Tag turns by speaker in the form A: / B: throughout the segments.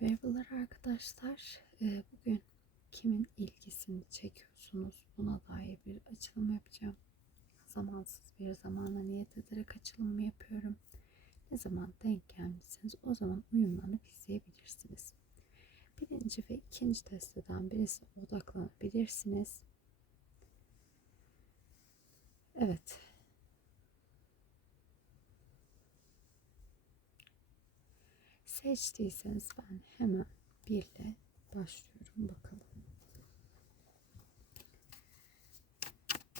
A: Merhabalar arkadaşlar. Ee, Bugün kimin ilgisini çekiyorsunuz? Buna dair bir açılım yapacağım. Zamansız bir zamana niyet ederek açılımı yapıyorum. Ne zaman denk gelmişsiniz o zaman uyumlanıp izleyebilirsiniz. Birinci ve ikinci testeden birisine odaklanabilirsiniz. Evet. Seçtiyseniz ben hemen birle başlıyorum bakalım.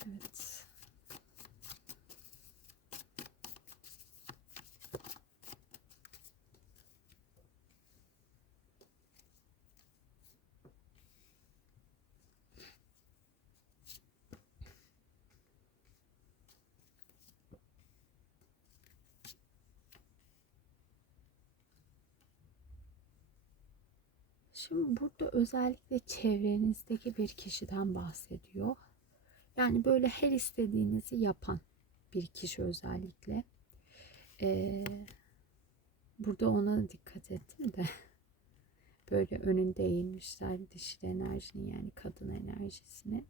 A: Evet. Şimdi burada özellikle çevrenizdeki bir kişiden bahsediyor. Yani böyle her istediğinizi yapan bir kişi özellikle. Ee, burada ona dikkat ettim de böyle önünde eğilmişler dişil enerjinin yani kadın enerjisini.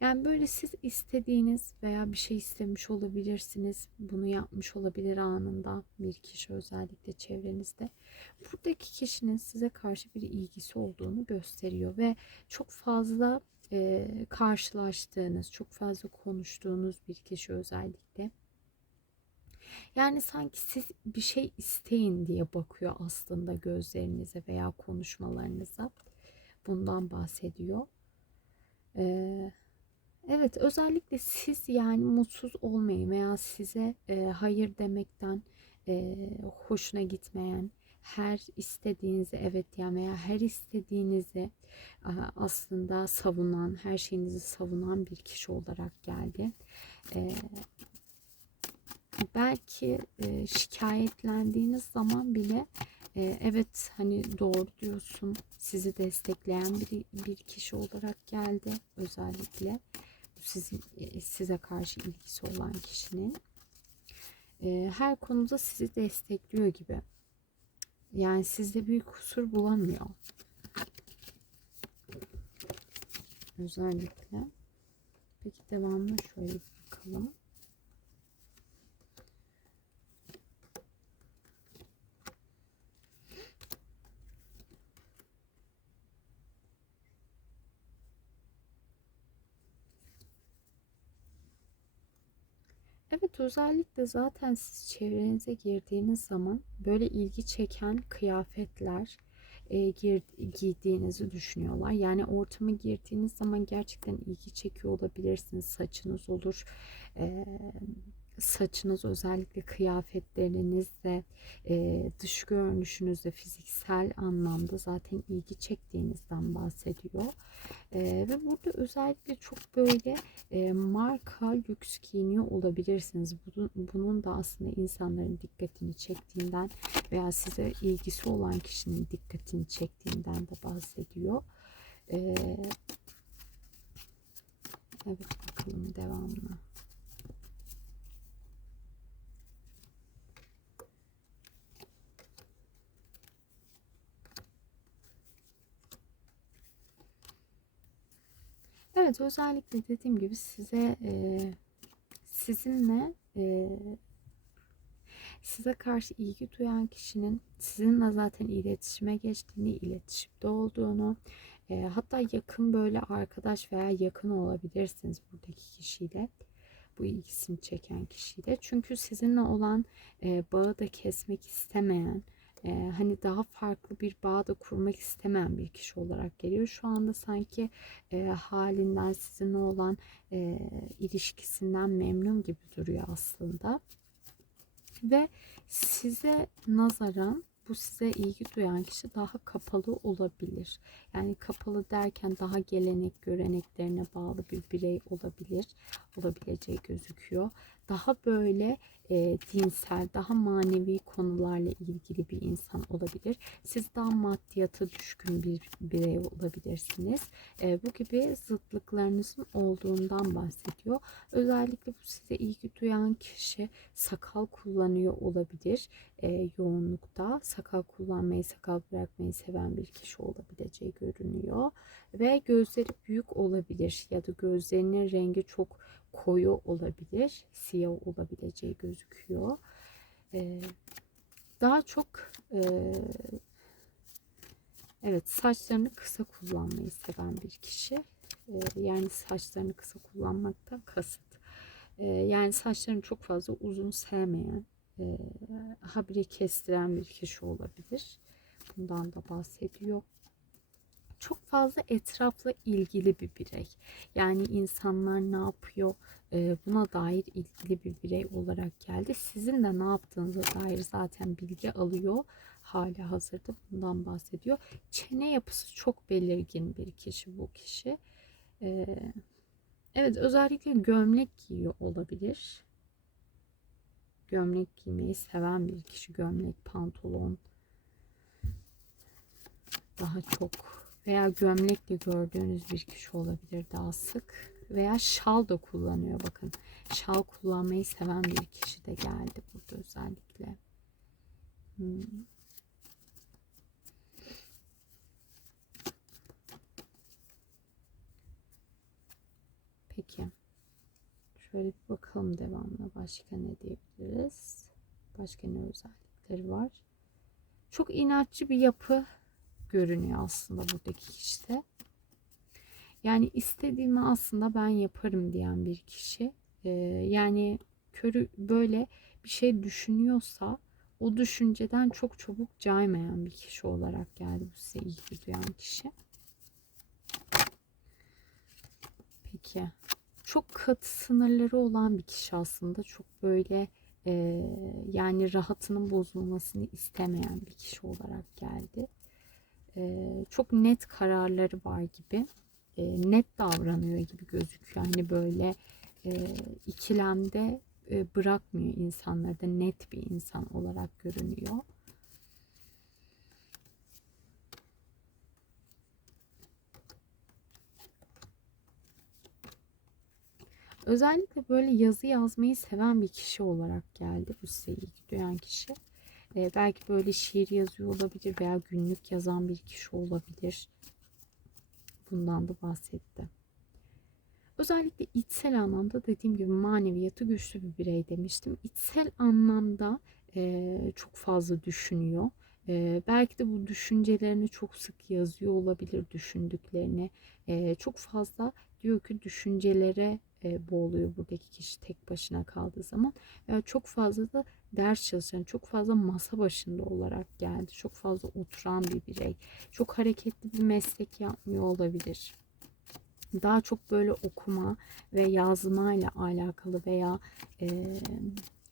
A: Yani böyle siz istediğiniz veya bir şey istemiş olabilirsiniz. Bunu yapmış olabilir anında bir kişi özellikle çevrenizde. Buradaki kişinin size karşı bir ilgisi olduğunu gösteriyor ve çok fazla e, karşılaştığınız, çok fazla konuştuğunuz bir kişi özellikle. Yani sanki siz bir şey isteyin diye bakıyor aslında gözlerinize veya konuşmalarınıza. Bundan bahsediyor. Eee Evet, özellikle siz yani mutsuz olmayın veya size e, hayır demekten e, hoşuna gitmeyen, her istediğinizi evet diyen veya her istediğinizi aslında savunan, her şeyinizi savunan bir kişi olarak geldi. E, belki e, şikayetlendiğiniz zaman bile e, evet hani doğru diyorsun sizi destekleyen bir, bir kişi olarak geldi özellikle sizin size karşı ilgisi olan kişinin e, her konuda sizi destekliyor gibi. Yani sizde bir kusur bulamıyor. Özellikle. Peki devamlı şöyle bakalım. Evet özellikle zaten siz çevrenize girdiğiniz zaman böyle ilgi çeken kıyafetler e, gir, giydiğinizi düşünüyorlar. Yani ortama girdiğiniz zaman gerçekten ilgi çekiyor olabilirsiniz. Saçınız olur, e, saçınız özellikle kıyafetlerinizle e, dış görünüşünüzde fiziksel anlamda zaten ilgi çektiğinizden bahsediyor. E, ve burada özellikle çok böyle e, marka lüks giyiniyor olabilirsiniz. Bunun, bunun da aslında insanların dikkatini çektiğinden veya size ilgisi olan kişinin dikkatini çektiğinden de bahsediyor. E, evet bakalım devamlı. Evet özellikle dediğim gibi size e, sizinle e, size karşı ilgi duyan kişinin sizinle zaten iletişime geçtiğini, iletişimde olduğunu, e, hatta yakın böyle arkadaş veya yakın olabilirsiniz buradaki kişiyle. Bu ilgisini çeken kişiyle. Çünkü sizinle olan e, bağı da kesmek istemeyen, e, hani daha farklı bir bağ da kurmak istemeyen bir kişi olarak geliyor. Şu anda sanki e, halinden sizinle olan e, ilişkisinden memnun gibi duruyor aslında. Ve size nazaran bu size ilgi duyan kişi daha kapalı olabilir. Yani kapalı derken daha gelenek göreneklerine bağlı bir birey olabilir. Olabileceği gözüküyor. Daha böyle e, dinsel, daha manevi konularla ilgili bir insan olabilir. Siz daha maddiyata düşkün bir birey olabilirsiniz. E, bu gibi zıtlıklarınızın olduğundan bahsediyor. Özellikle bu size ilgi duyan kişi sakal kullanıyor olabilir e, yoğunlukta. Sakal kullanmayı, sakal bırakmayı seven bir kişi olabileceği görünüyor. Ve gözleri büyük olabilir ya da gözlerinin rengi çok koyu olabilir, siyah olabileceği gözüküyor. Ee, daha çok e, evet saçlarını kısa kullanmayı seven bir kişi. Ee, yani saçlarını kısa kullanmaktan kasıt. Ee, yani saçlarını çok fazla uzun sevmeyen, e, habire kestiren bir kişi olabilir. Bundan da bahsediyor çok fazla etrafla ilgili bir birey. Yani insanlar ne yapıyor e, buna dair ilgili bir birey olarak geldi. Sizin de ne yaptığınıza dair zaten bilgi alıyor. Hala hazırda bundan bahsediyor. Çene yapısı çok belirgin bir kişi bu kişi. E, evet özellikle gömlek giyiyor olabilir. Gömlek giymeyi seven bir kişi. Gömlek, pantolon daha çok veya gömlekle gördüğünüz bir kişi olabilir daha sık. Veya şal da kullanıyor bakın. Şal kullanmayı seven bir kişi de geldi burada özellikle. Hmm. peki. Şöyle bir bakalım devamlı başka ne diyebiliriz? Başka ne özellikleri var? Çok inatçı bir yapı görünüyor aslında buradaki kişide. Yani istediğimi aslında ben yaparım diyen bir kişi. Ee, yani körü böyle bir şey düşünüyorsa o düşünceden çok çabuk caymayan bir kişi olarak geldi bu size ilgi duyan kişi. Peki. Çok katı sınırları olan bir kişi aslında. Çok böyle e, yani rahatının bozulmasını istemeyen bir kişi olarak geldi çok net kararları var gibi. net davranıyor gibi gözüküyor. Hani böyle ikilemde bırakmıyor insanları da net bir insan olarak görünüyor. Özellikle böyle yazı yazmayı seven bir kişi olarak geldi bu size ilgi duyan kişi. E, belki böyle şiir yazıyor olabilir veya günlük yazan bir kişi olabilir. Bundan da bahsetti. Özellikle içsel anlamda dediğim gibi maneviyatı güçlü bir birey demiştim. İçsel anlamda e, çok fazla düşünüyor. E, belki de bu düşüncelerini çok sık yazıyor olabilir düşündüklerini. E, çok fazla diyor ki düşüncelere e, boğuluyor buradaki kişi tek başına kaldığı zaman. E, çok fazla da ders çalışan, çok fazla masa başında olarak geldi. Çok fazla oturan bir birey. Çok hareketli bir meslek yapmıyor olabilir. Daha çok böyle okuma ve yazmayla alakalı veya e,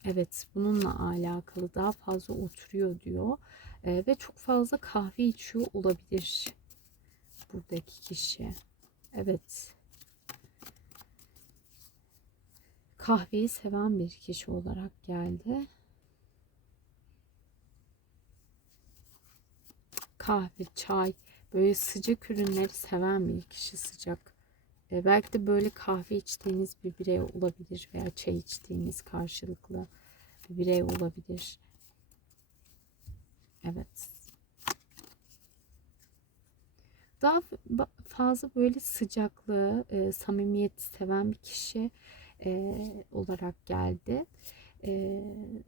A: evet bununla alakalı daha fazla oturuyor diyor. E, ve çok fazla kahve içiyor olabilir buradaki kişi. Evet. Kahveyi seven bir kişi olarak geldi. kahve, çay, böyle sıcak ürünleri seven bir kişi sıcak. E, belki de böyle kahve içtiğiniz bir birey olabilir veya çay içtiğiniz karşılıklı bir birey olabilir. Evet. Daha fazla böyle sıcaklığı, e, samimiyeti seven bir kişi e, olarak geldi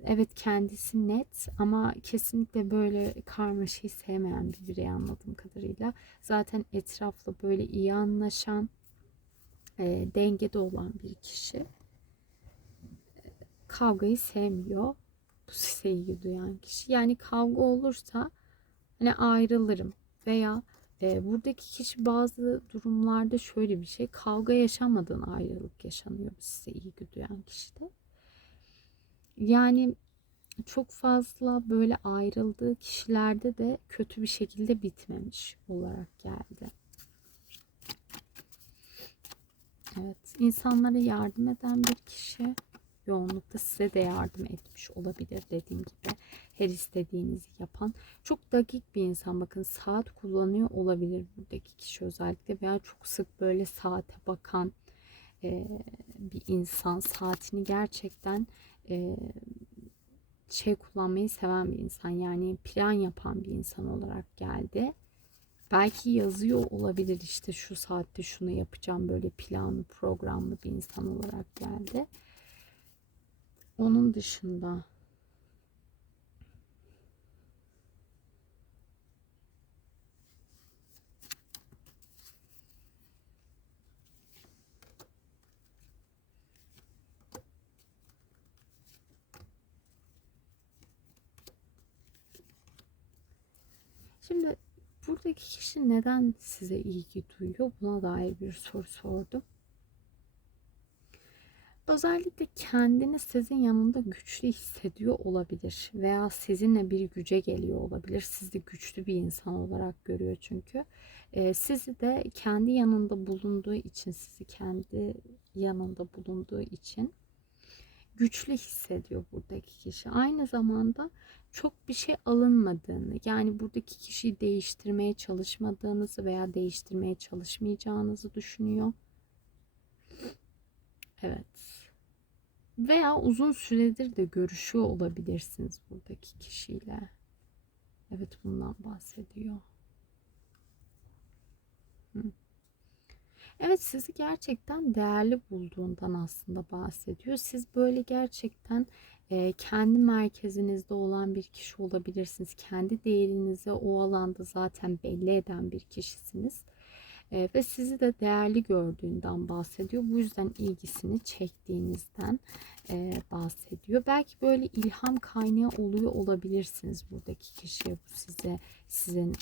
A: evet kendisi net ama kesinlikle böyle karmaşayı sevmeyen bir birey anladığım kadarıyla. Zaten etrafla böyle iyi anlaşan, e, dengede olan bir kişi. Kavgayı sevmiyor. Bu size ilgi duyan kişi. Yani kavga olursa hani ayrılırım veya e, buradaki kişi bazı durumlarda şöyle bir şey kavga yaşamadan ayrılık yaşanıyor size ilgi duyan kişide. Yani çok fazla böyle ayrıldığı kişilerde de kötü bir şekilde bitmemiş olarak geldi. Evet, insanlara yardım eden bir kişi yoğunlukta size de yardım etmiş olabilir dediğim gibi. Her istediğinizi yapan. Çok dakik bir insan. Bakın saat kullanıyor olabilir buradaki kişi özellikle veya çok sık böyle saate bakan e, bir insan. Saatini gerçekten e, şey kullanmayı seven bir insan. Yani plan yapan bir insan olarak geldi. Belki yazıyor olabilir işte şu saatte şunu yapacağım böyle planlı programlı bir insan olarak geldi. Onun dışında Şimdi buradaki kişi neden size ilgi duyuyor? Buna dair bir soru sordum. Özellikle kendini sizin yanında güçlü hissediyor olabilir veya sizinle bir güce geliyor olabilir. Sizi güçlü bir insan olarak görüyor çünkü. Ee, sizi de kendi yanında bulunduğu için, sizi kendi yanında bulunduğu için güçlü hissediyor buradaki kişi. Aynı zamanda çok bir şey alınmadığını, yani buradaki kişiyi değiştirmeye çalışmadığınızı veya değiştirmeye çalışmayacağınızı düşünüyor. Evet. Veya uzun süredir de görüşüyor olabilirsiniz buradaki kişiyle. Evet bundan bahsediyor. Evet sizi gerçekten değerli bulduğundan aslında bahsediyor. Siz böyle gerçekten e, kendi merkezinizde olan bir kişi olabilirsiniz. Kendi değerinizi o alanda zaten belli eden bir kişisiniz. E, ve sizi de değerli gördüğünden bahsediyor. Bu yüzden ilgisini çektiğinizden e, bahsediyor. Belki böyle ilham kaynağı oluyor olabilirsiniz buradaki kişiye. Bu size sizin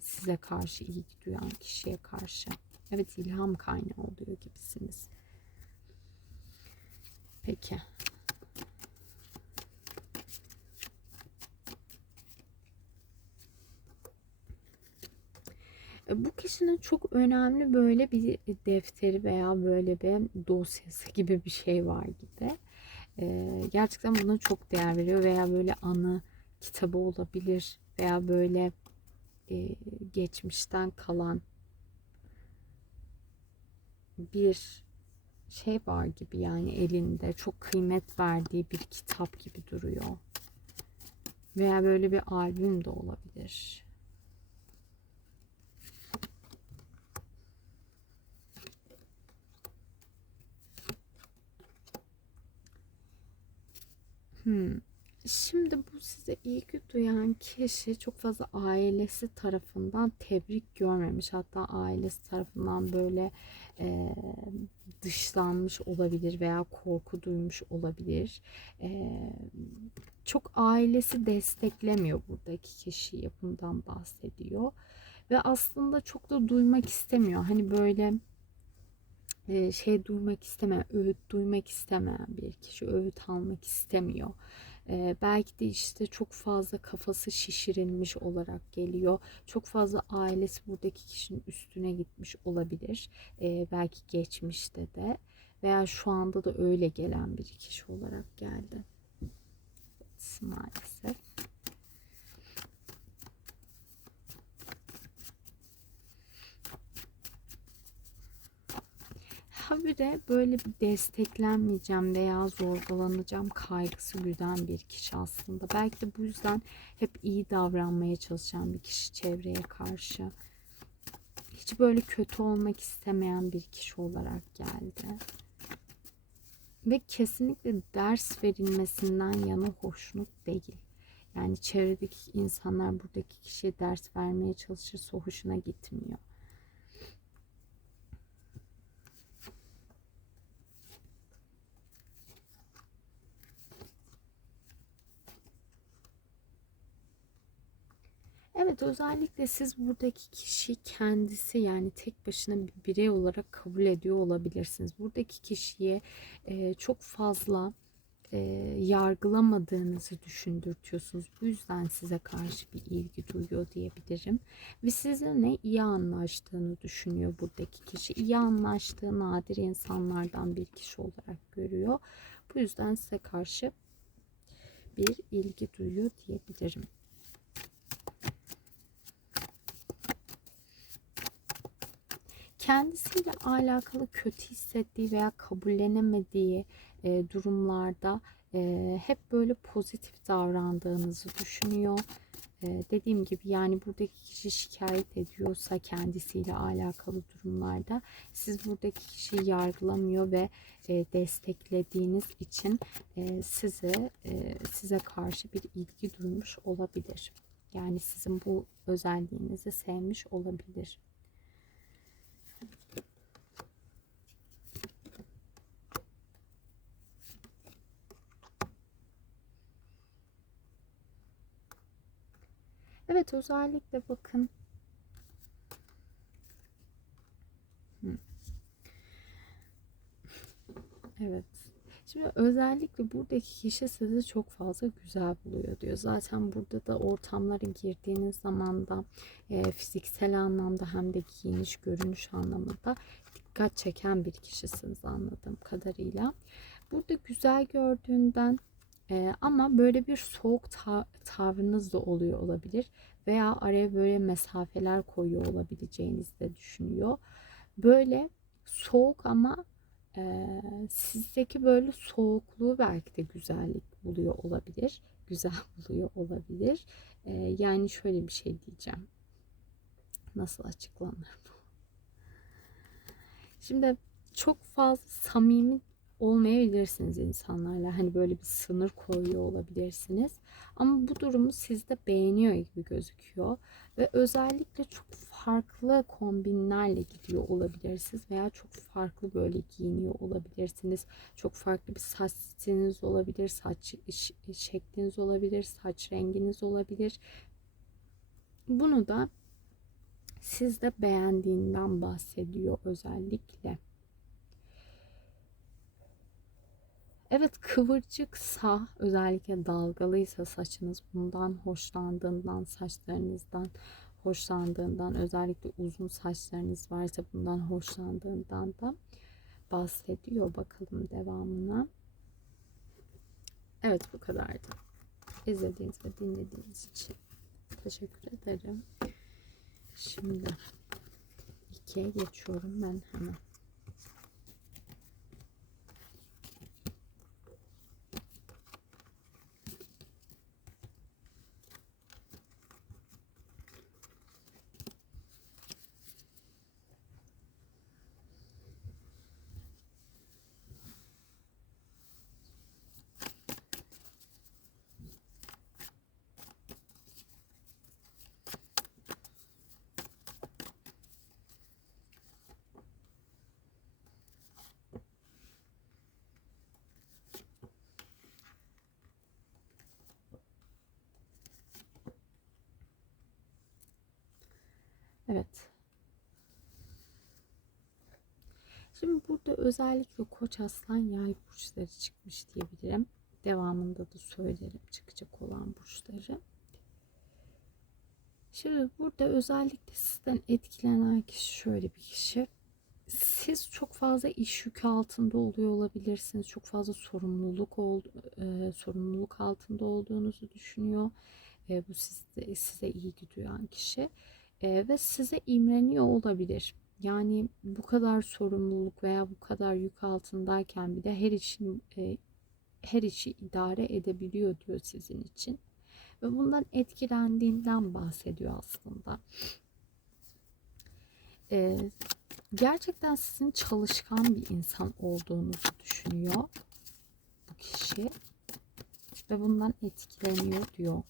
A: size karşı ilgi duyan kişiye karşı. Evet ilham kaynağı oluyor gibisiniz. Peki. Bu kişinin çok önemli böyle bir defteri veya böyle bir dosyası gibi bir şey var gibi. Ee, gerçekten buna çok değer veriyor veya böyle anı kitabı olabilir veya böyle e, geçmişten kalan bir şey var gibi yani elinde çok kıymet verdiği bir kitap gibi duruyor. Veya böyle bir albüm de olabilir. Hmm. Şimdi bu size ilgi duyan kişi çok fazla ailesi tarafından tebrik görmemiş. Hatta ailesi tarafından böyle e, dışlanmış olabilir veya korku duymuş olabilir. E, çok ailesi desteklemiyor buradaki kişiyi. Bundan bahsediyor. Ve aslında çok da duymak istemiyor. Hani böyle şey duymak istemeyen, öğüt duymak istemeyen bir kişi, öğüt almak istemiyor. Ee, belki de işte çok fazla kafası şişirilmiş olarak geliyor. Çok fazla ailesi buradaki kişinin üstüne gitmiş olabilir. Ee, belki geçmişte de veya şu anda da öyle gelen bir kişi olarak geldi. Maalesef. Habire böyle bir desteklenmeyeceğim veya zorbalanacağım kaygısı güden bir kişi aslında. Belki de bu yüzden hep iyi davranmaya çalışan bir kişi çevreye karşı. Hiç böyle kötü olmak istemeyen bir kişi olarak geldi. Ve kesinlikle ders verilmesinden yana hoşnut değil. Yani çevredeki insanlar buradaki kişiye ders vermeye çalışırsa hoşuna gitmiyor. Evet özellikle siz buradaki kişi kendisi yani tek başına bir birey olarak kabul ediyor olabilirsiniz. Buradaki kişiye e, çok fazla e, yargılamadığınızı düşündürtüyorsunuz. Bu yüzden size karşı bir ilgi duyuyor diyebilirim. Ve sizinle iyi anlaştığını düşünüyor buradaki kişi. İyi anlaştığı nadir insanlardan bir kişi olarak görüyor. Bu yüzden size karşı bir ilgi duyuyor diyebilirim. Kendisiyle alakalı kötü hissettiği veya kabullenemediği e, durumlarda e, hep böyle pozitif davrandığınızı düşünüyor. E, dediğim gibi yani buradaki kişi şikayet ediyorsa kendisiyle alakalı durumlarda siz buradaki kişiyi yargılamıyor ve e, desteklediğiniz için e, size e, size karşı bir ilgi duymuş olabilir. Yani sizin bu özelliğinizi sevmiş olabilir. Evet özellikle bakın. Evet. Şimdi özellikle buradaki kişi sizi çok fazla güzel buluyor diyor. Zaten burada da ortamlara girdiğiniz zaman da e, fiziksel anlamda hem de giyiniş, görünüş anlamında dikkat çeken bir kişisiniz anladığım kadarıyla. Burada güzel gördüğünden ee, ama böyle bir soğuk ta- tavrınız da oluyor olabilir veya araya böyle mesafeler koyuyor olabileceğinizi de düşünüyor. Böyle soğuk ama e, sizdeki böyle soğukluğu belki de güzellik buluyor olabilir. Güzel buluyor olabilir. E, yani şöyle bir şey diyeceğim. Nasıl açıklanır bu? Şimdi çok fazla samimi olmayabilirsiniz insanlarla. Hani böyle bir sınır koyuyor olabilirsiniz. Ama bu durumu sizde beğeniyor gibi gözüküyor. Ve özellikle çok farklı kombinlerle gidiyor olabilirsiniz. Veya çok farklı böyle giyiniyor olabilirsiniz. Çok farklı bir saç stiliniz olabilir. Saç şekliniz olabilir. Saç renginiz olabilir. Bunu da sizde beğendiğinden bahsediyor özellikle. Evet kıvırcıksa özellikle dalgalıysa saçınız bundan hoşlandığından saçlarınızdan hoşlandığından özellikle uzun saçlarınız varsa bundan hoşlandığından da bahsediyor. Bakalım devamına. Evet bu kadardı. İzlediğiniz ve dinlediğiniz için teşekkür ederim. Şimdi ikiye geçiyorum ben hemen. Evet. Şimdi burada özellikle koç aslan yay burçları çıkmış diyebilirim. Devamında da söylerim çıkacak olan burçları. Şimdi burada özellikle sizden etkilenen kişi şöyle bir kişi. Siz çok fazla iş yükü altında oluyor olabilirsiniz. Çok fazla sorumluluk ol, e, sorumluluk altında olduğunuzu düşünüyor. E, bu sizde, size ilgi duyan kişi e, ve size imreniyor olabilir. Yani bu kadar sorumluluk veya bu kadar yük altındayken bir de her işin e, her işi idare edebiliyor diyor sizin için. Ve bundan etkilendiğinden bahsediyor aslında. E, gerçekten sizin çalışkan bir insan olduğunuzu düşünüyor bu kişi ve bundan etkileniyor diyor.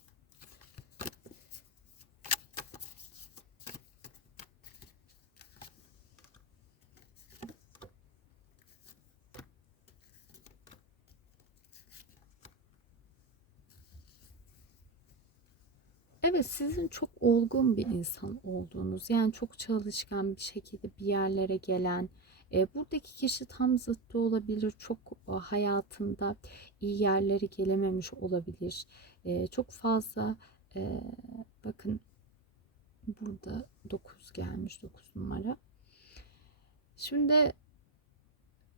A: Evet sizin çok olgun bir insan olduğunuz yani çok çalışkan bir şekilde bir yerlere gelen e, buradaki kişi tam zıttı olabilir çok e, hayatında iyi yerlere gelememiş olabilir. E, çok fazla e, bakın burada 9 gelmiş 9 numara. Şimdi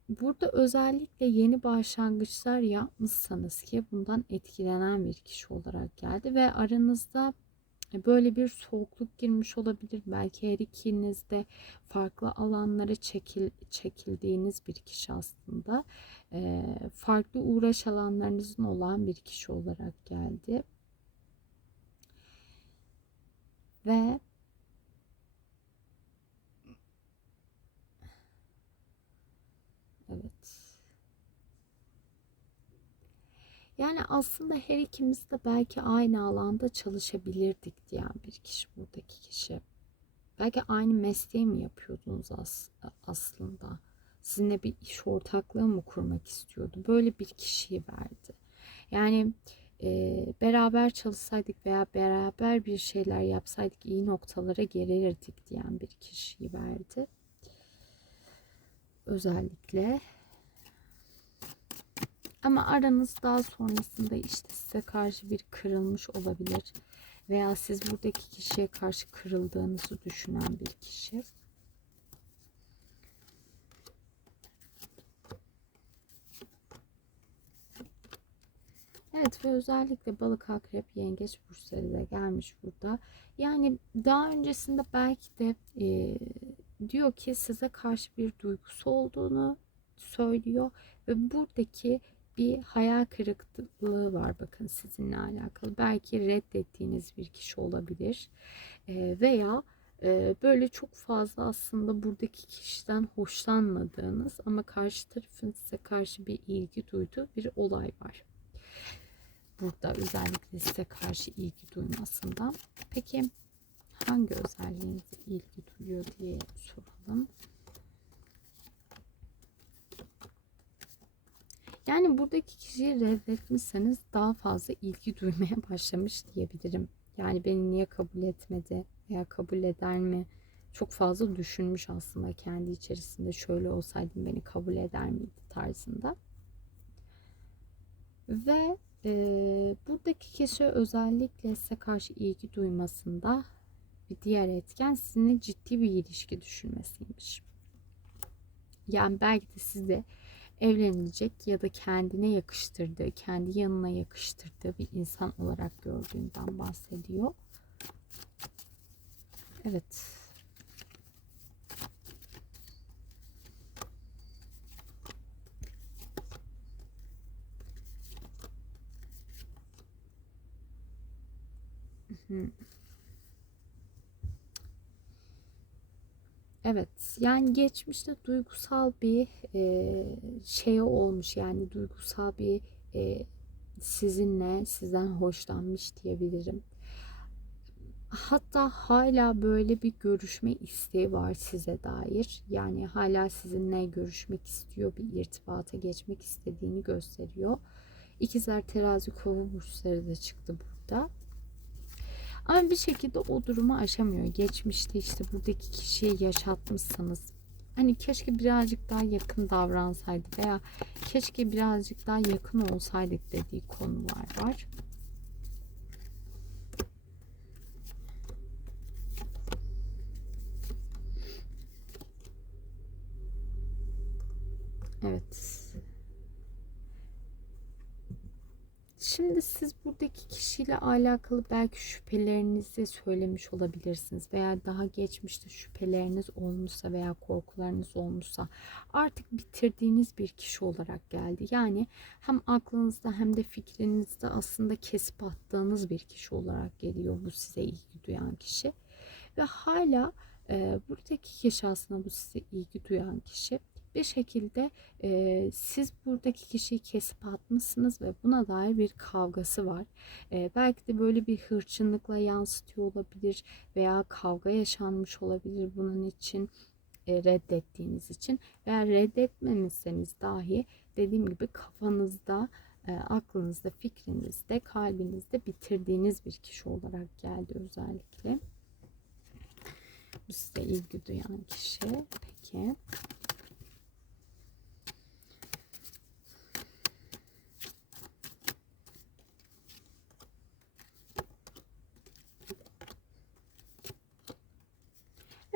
A: burada özellikle yeni başlangıçlar yapmışsanız ki bundan etkilenen bir kişi olarak geldi ve aranızda böyle bir soğukluk girmiş olabilir. Belki her ikiniz de farklı alanlara çekil, çekildiğiniz bir kişi aslında. E, farklı uğraş alanlarınızın olan bir kişi olarak geldi. Ve Evet. Yani aslında her ikimiz de belki aynı alanda çalışabilirdik diyen bir kişi buradaki kişi. Belki aynı mesleği mi yapıyordunuz as aslında? Sizinle bir iş ortaklığı mı kurmak istiyordu? Böyle bir kişiyi verdi. Yani e, beraber çalışsaydık veya beraber bir şeyler yapsaydık iyi noktalara gelirdik diyen bir kişiyi verdi. Özellikle ama aranız daha sonrasında işte size karşı bir kırılmış olabilir. Veya siz buradaki kişiye karşı kırıldığınızı düşünen bir kişi. Evet ve özellikle balık, akrep, yengeç burçları da gelmiş burada. Yani daha öncesinde belki de e, diyor ki size karşı bir duygusu olduğunu söylüyor ve buradaki bir hayal kırıklığı var bakın sizinle alakalı. Belki reddettiğiniz bir kişi olabilir e, veya e, böyle çok fazla aslında buradaki kişiden hoşlanmadığınız ama karşı tarafın size karşı bir ilgi duyduğu bir olay var. Burada özellikle size karşı ilgi duymasından. Peki hangi özelliğinize ilgi duyuyor diye soralım. Yani buradaki kişiyi reddetmişseniz daha fazla ilgi duymaya başlamış diyebilirim. Yani beni niye kabul etmedi veya kabul eder mi? Çok fazla düşünmüş aslında kendi içerisinde şöyle olsaydım beni kabul eder miydi tarzında. Ve e, buradaki kişi özellikle size karşı ilgi duymasında bir diğer etken sizinle ciddi bir ilişki düşünmesiymiş. Yani belki de size evlenilecek ya da kendine yakıştırdığı, kendi yanına yakıştırdığı bir insan olarak gördüğünden bahsediyor. Evet. Hmm. Evet yani geçmişte duygusal bir e, şey olmuş yani duygusal bir e, sizinle sizden hoşlanmış diyebilirim. Hatta hala böyle bir görüşme isteği var size dair. Yani hala sizinle görüşmek istiyor, bir irtibata geçmek istediğini gösteriyor. İkizler terazi kova burçları da çıktı burada. Ama bir şekilde o durumu aşamıyor. Geçmişte işte buradaki kişiye yaşatmışsanız hani keşke birazcık daha yakın davransaydı veya keşke birazcık daha yakın olsaydık dediği konular var. Evet. Şimdi siz buradaki kişiyle alakalı belki şüphelerinizi söylemiş olabilirsiniz veya daha geçmişte şüpheleriniz olmuşsa veya korkularınız olmuşsa artık bitirdiğiniz bir kişi olarak geldi. Yani hem aklınızda hem de fikrinizde aslında kesip attığınız bir kişi olarak geliyor bu size ilgi duyan kişi ve hala e, buradaki kişi aslında bu size ilgi duyan kişi bir şekilde e, siz buradaki kişiyi kesip atmışsınız ve buna dair bir kavgası var. E, belki de böyle bir hırçınlıkla yansıtıyor olabilir veya kavga yaşanmış olabilir bunun için e, reddettiğiniz için veya reddetmemişseniz dahi dediğim gibi kafanızda e, aklınızda, fikrinizde, kalbinizde bitirdiğiniz bir kişi olarak geldi özellikle. Bu size ilgi duyan kişi. Peki.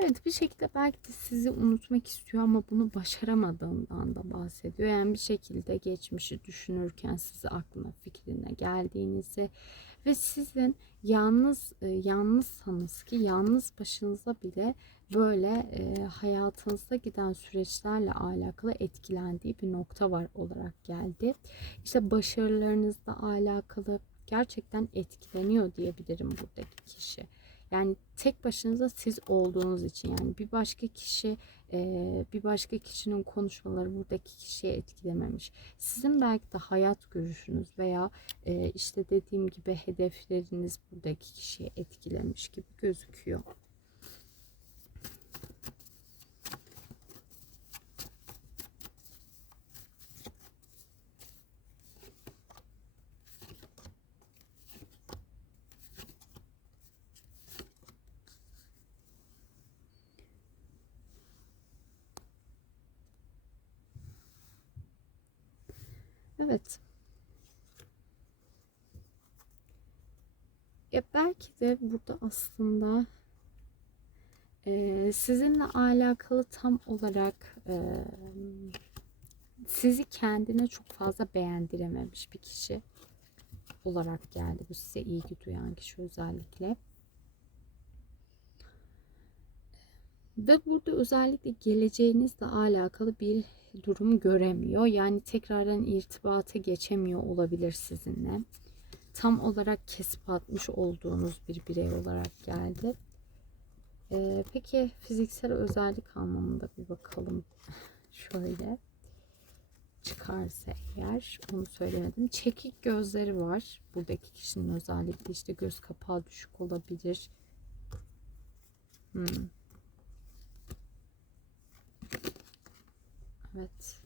A: Evet bir şekilde belki de sizi unutmak istiyor ama bunu başaramadığından da bahsediyor. Yani bir şekilde geçmişi düşünürken sizi aklına fikrine geldiğinizi ve sizin yalnız e, yalnızsanız ki yalnız başınıza bile böyle e, hayatınızda giden süreçlerle alakalı etkilendiği bir nokta var olarak geldi. İşte başarılarınızla alakalı gerçekten etkileniyor diyebilirim buradaki kişi. Yani tek başınıza siz olduğunuz için yani bir başka kişi bir başka kişinin konuşmaları buradaki kişiye etkilememiş. Sizin belki de hayat görüşünüz veya işte dediğim gibi hedefleriniz buradaki kişiye etkilemiş gibi gözüküyor. Evet. Ya belki de burada aslında e, sizinle alakalı tam olarak e, sizi kendine çok fazla beğendirememiş bir kişi olarak geldi. Bu size ilgi duyan kişi özellikle. Ve burada özellikle geleceğinizle alakalı bir durum göremiyor. Yani tekrardan irtibata geçemiyor olabilir sizinle. Tam olarak kesip atmış olduğunuz bir birey olarak geldi. Ee, peki fiziksel özellik anlamında bir bakalım. Şöyle çıkarsa eğer onu söylemedim. Çekik gözleri var. Buradaki kişinin özellikle işte göz kapağı düşük olabilir. Hmm. Evet.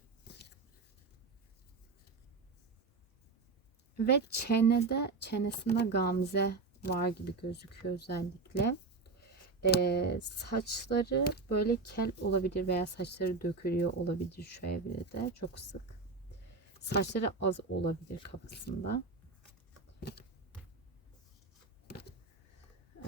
A: Ve çenede, çenesinde gamze var gibi gözüküyor özellikle. Ee, saçları böyle kel olabilir veya saçları dökülüyor olabilir şu evrede. Çok sık. Saçları az olabilir kafasında.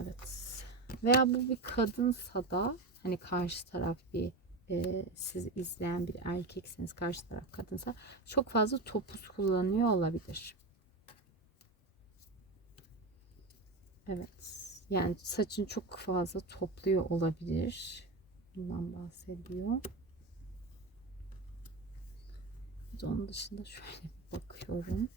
A: Evet. Veya bu bir kadınsa da hani karşı taraf bir e, siz izleyen bir erkekseniz karşı taraf kadınsa çok fazla topuz kullanıyor olabilir. Evet. Yani saçın çok fazla topluyor olabilir. Bundan bahsediyor. Onun dışında şöyle bir bakıyorum.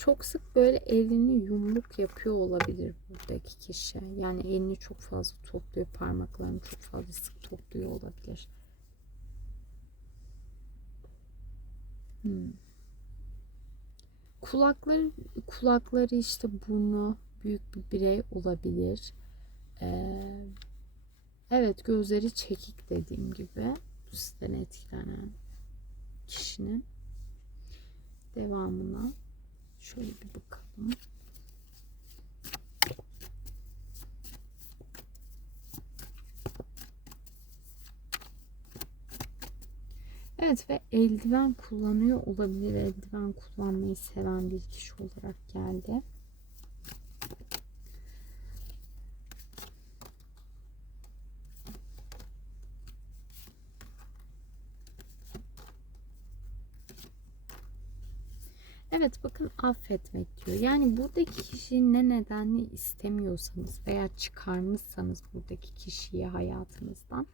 A: Çok sık böyle elini yumruk yapıyor olabilir buradaki kişi. Yani elini çok fazla topluyor, parmaklarını çok fazla sık topluyor olabilir. Hmm. Kulakları, kulakları işte burnu büyük bir birey olabilir. Ee, evet gözleri çekik dediğim gibi. Bu sizden etkilenen kişinin devamına Şöyle bir bakalım. Evet ve eldiven kullanıyor olabilir. Eldiven kullanmayı seven bir kişi olarak geldi. Evet bakın affetmek diyor. Yani buradaki kişiyi ne nedenle istemiyorsanız veya çıkarmışsanız buradaki kişiyi hayatınızdan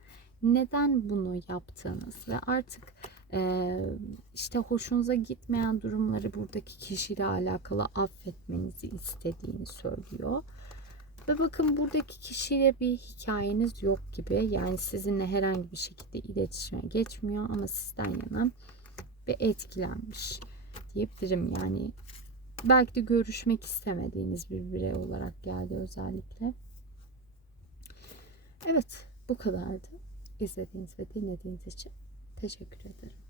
A: neden bunu yaptığınız ve artık e, işte hoşunuza gitmeyen durumları buradaki kişiyle alakalı affetmenizi istediğini söylüyor. Ve bakın buradaki kişiyle bir hikayeniz yok gibi. Yani sizinle herhangi bir şekilde iletişime geçmiyor ama sizden yana bir etkilenmiş diyebilirim yani. Belki de görüşmek istemediğiniz bir birey olarak geldi özellikle. Evet bu kadardı. İzlediğiniz ve dinlediğiniz için teşekkür ederim.